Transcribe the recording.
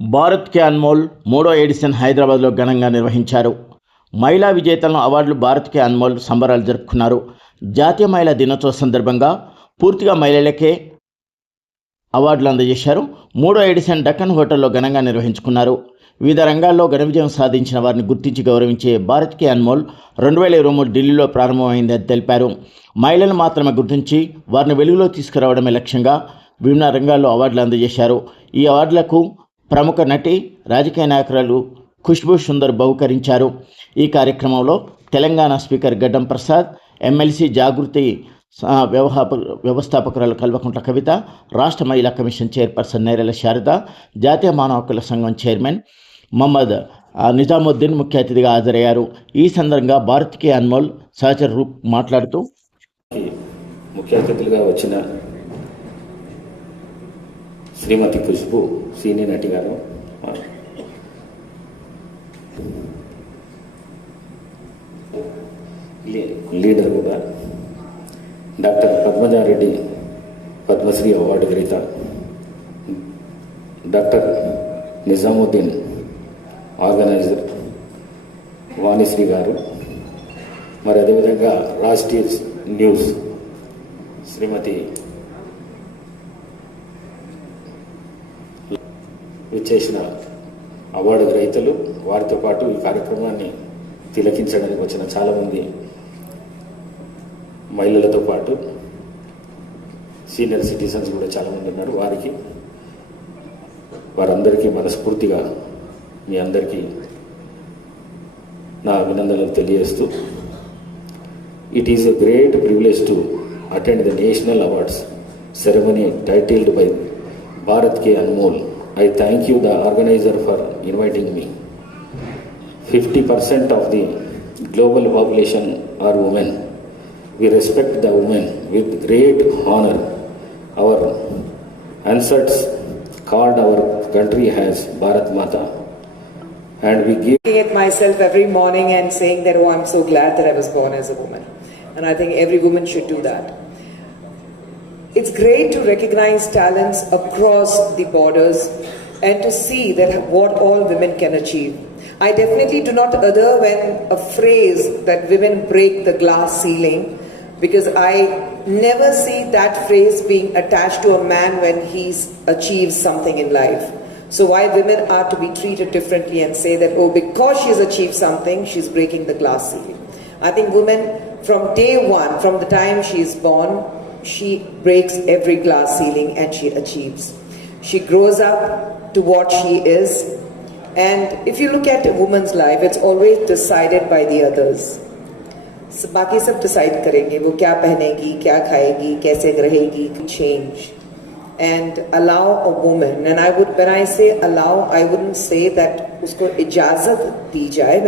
భారత్ కే అన్మోల్ మూడో ఎడిషన్ హైదరాబాద్లో ఘనంగా నిర్వహించారు. మహిళా విజేతలను అవార్డులు భారత్ కే అన్మోల్ సంబరాలు జరుపుకున్నారు. జాతీయ మహిళా దినోత్సవ సందర్భంగా పూర్తిగా మహిళలకే అవార్డులు అందజేశారు. మూడో ఎడిషన్ డక్కన్ హోటల్లో ఘనంగా నిర్వహించుకున్నారు. వివిధ రంగాల్లో ఘన విజయం సాధించిన వారిని గుర్తించి గౌరవించే భారత్ కే అన్మోల్ 2023 ఢిల్లీలో ప్రారంభమైందని తెలిపారు. మహిళలను మాత్రమే గుర్తించి వారిని వెలుగులో తీసుకురావడమే లక్ష్యంగా విభిన్న రంగాల్లో అవార్డులు అందజేశారు. ఈ అవార్డులకు ప్రముఖ నటి, రాజకీయ నాయకురాలు ఖుష్బూ సుందర్ బహుకరించారు. ఈ కార్యక్రమంలో తెలంగాణ స్పీకర్ గడ్డం ప్రసాద్, ఎమ్మెల్సీ జాగృతి వ్యవస్థాపకురాలు కల్వకుంట్ల కవిత, రాష్ట్ర మహిళా కమిషన్ చైర్పర్సన్ నేరెల శారద, జాతీయ మానవ హక్కుల సంఘం చైర్మన్ మహమ్మద్ నిజాముద్దీన్ ముఖ్య అతిథిగా హాజరయ్యారు. ఈ సందర్భంగా భారత్ కే అన్మోల్ సహచర్ రూప్ మాట్లాడుతూ ముఖ్య అతిథులుగా వచ్చిన శ్రీమతి ఖుష్బూ సీనియర్ నటి గారు, లీడర్ కూడా, డాక్టర్ పద్మజారెడ్డి పద్మశ్రీ అవార్డు గ్రహీత, డాక్టర్ నిజాముద్దీన్ ఆర్గనైజర్ వాణిశ్రీ గారు, మరి అదేవిధంగా రాష్ట్రీయ న్యూస్ శ్రీమతి విచ్చేసిన అవార్డు గ్రహీతలు, వారితో పాటు ఈ కార్యక్రమాన్ని తిలకించడానికి వచ్చిన చాలామంది మహిళలతో పాటు సీనియర్ సిటిజన్స్ కూడా చాలామంది ఉన్నారు. వారందరికీ మనస్ఫూర్తిగా మీ అందరికీ నా అభినందనలు తెలియజేస్తూ, it is a great privilege to attend the national awards ceremony titled by Bharat Ke Anmol. I thank you, the organizer, for inviting me. 50% of the global population are women. We respect the women with great honor. Our ancestors called our country as Bharat Mata. And we give at myself every morning and saying that, oh, I'm so glad that I was born as a woman. And I think every woman should do that. It's great to recognize talents across the borders and to see that what all women can achieve. I definitely do not other when a phrase that women break the glass ceiling, because I never see that phrase being attached to a man when he achieves something in life. So why women are to be treated differently and say that, oh, because she's achieved something, she's breaking the glass ceiling. I think women from day one, from the time she is born, she breaks every glass ceiling and she achieves. She grows up to what she is, and if you look at a woman's life, it's always decided by the others. So बाकी सब decide करेंगे वो क्या पहनेगी, क्या खाएगी, कैसे रहेगी. Change and allow a woman, and when I say allow, I wouldn't say that उसको इजाजत दी जाए.